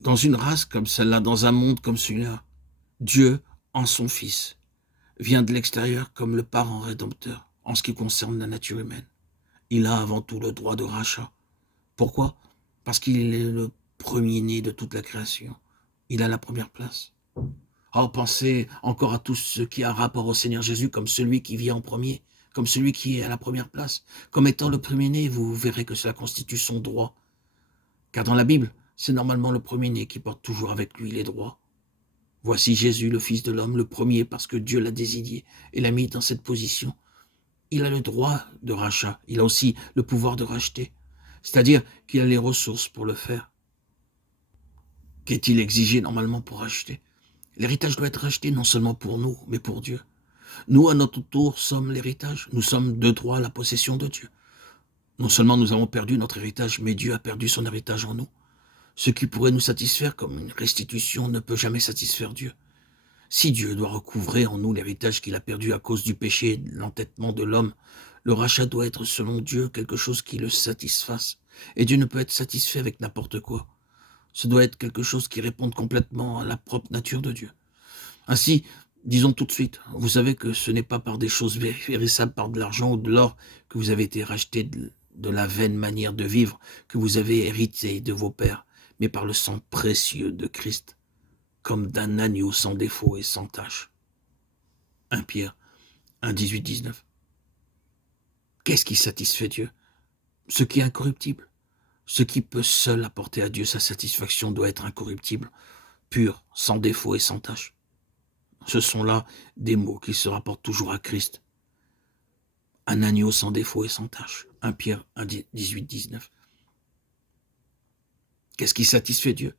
Dans une race comme celle-là, dans un monde comme celui-là, Dieu, en son Fils, vient de l'extérieur comme le parent rédempteur en ce qui concerne la nature humaine. Il a avant tout le droit de rachat. Pourquoi? Parce qu'il est le premier-né de toute la création. Il a la première place. Oh, pensez encore à tout ce qui a rapport au Seigneur Jésus comme celui qui vient en premier, comme celui qui est à la première place. Comme étant le premier-né, vous verrez que cela constitue son droit. Car dans la Bible, c'est normalement le premier-né qui porte toujours avec lui les droits. Voici Jésus, le Fils de l'homme, le premier parce que Dieu l'a désigné et l'a mis dans cette position. Il a le droit de rachat, il a aussi le pouvoir de racheter, c'est-à-dire qu'il a les ressources pour le faire. Qu'est-il exigé normalement pour racheter? L'héritage doit être racheté non seulement pour nous, mais pour Dieu. Nous, à notre tour, sommes l'héritage. Nous sommes de droit la possession de Dieu. Non seulement nous avons perdu notre héritage, mais Dieu a perdu son héritage en nous. Ce qui pourrait nous satisfaire comme une restitution ne peut jamais satisfaire Dieu. Si Dieu doit recouvrer en nous l'héritage qu'il a perdu à cause du péché et de l'entêtement de l'homme, le rachat doit être selon Dieu quelque chose qui le satisfasse. Et Dieu ne peut être satisfait avec n'importe quoi. Ce doit être quelque chose qui réponde complètement à la propre nature de Dieu. Ainsi, disons tout de suite, vous savez que ce n'est pas par des choses périssables, par de l'argent ou de l'or, que vous avez été racheté de la vaine manière de vivre que vous avez hérité de vos pères, mais par le sang précieux de Christ, comme d'un agneau sans défaut et sans tache. 1 Pierre 1, 18, 19. Qu'est-ce qui satisfait Dieu? Ce qui est incorruptible. Ce qui peut seul apporter à Dieu sa satisfaction doit être incorruptible, pur, sans défaut et sans tache. Ce sont là des mots qui se rapportent toujours à Christ. Un agneau sans défaut et sans tache. 1 Pierre 1, 18, 19. Qu'est-ce qui satisfait Dieu?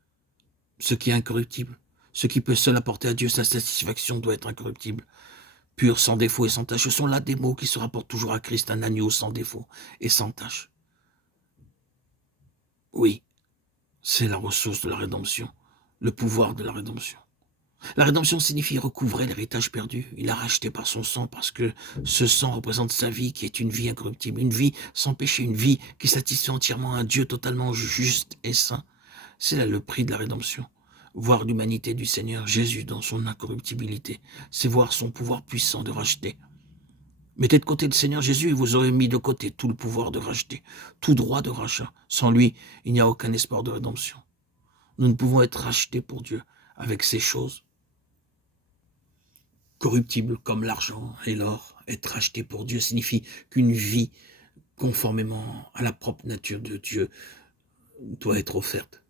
Ce qui est incorruptible. Ce qui peut seul apporter à Dieu sa satisfaction doit être incorruptible, pur, sans défaut et sans tache. Ce sont là des mots qui se rapportent toujours à Christ, un agneau sans défaut et sans tache. Oui, c'est la ressource de la rédemption, le pouvoir de la rédemption. La rédemption signifie recouvrer l'héritage perdu. Il a racheté par son sang parce que ce sang représente sa vie qui est une vie incorruptible, une vie sans péché, une vie qui satisfait entièrement un Dieu totalement juste et saint. C'est là le prix de la rédemption. Voir l'humanité du Seigneur Jésus dans son incorruptibilité, c'est voir son pouvoir puissant de racheter. Mettez de côté le Seigneur Jésus et vous aurez mis de côté tout le pouvoir de racheter, tout droit de rachat. Sans lui, il n'y a aucun espoir de rédemption. Nous ne pouvons être rachetés pour Dieu avec ces choses corruptibles comme l'argent et l'or. Être racheté pour Dieu signifie qu'une vie conformément à la propre nature de Dieu doit être offerte.